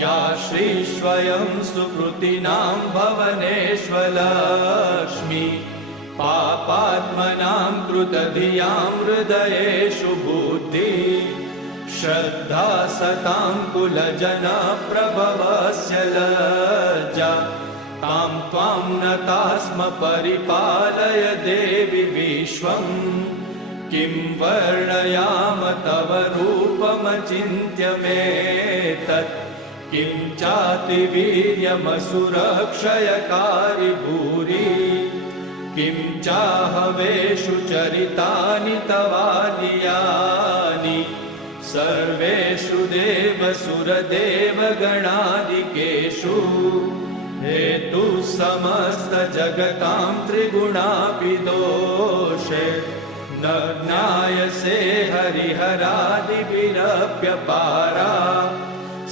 या श्रीस्वयं सुकृतिनां भवनेष्वलक्ष्मी पापात्मनां कृतधियां हृदयेषु बुद्धि श्रद्धा सतां कुलजनप्रभवस्य लज्जा तां त्वां नतास्म परिपालय देवि विश्वम् किं वर्णयाम तव रूपमचिन्त्यमेतत् किं चातिवीर्यमसुरक्षयकारि भूरि किं चाहवेषु चरितानि तवानियानि सर्वेषु देवसुरदेवगणादिकेषु हेतु समस्तजगतां त्रिगुणापि दोषे न ज्ञायसे हरिहरादिभिरप्यपारा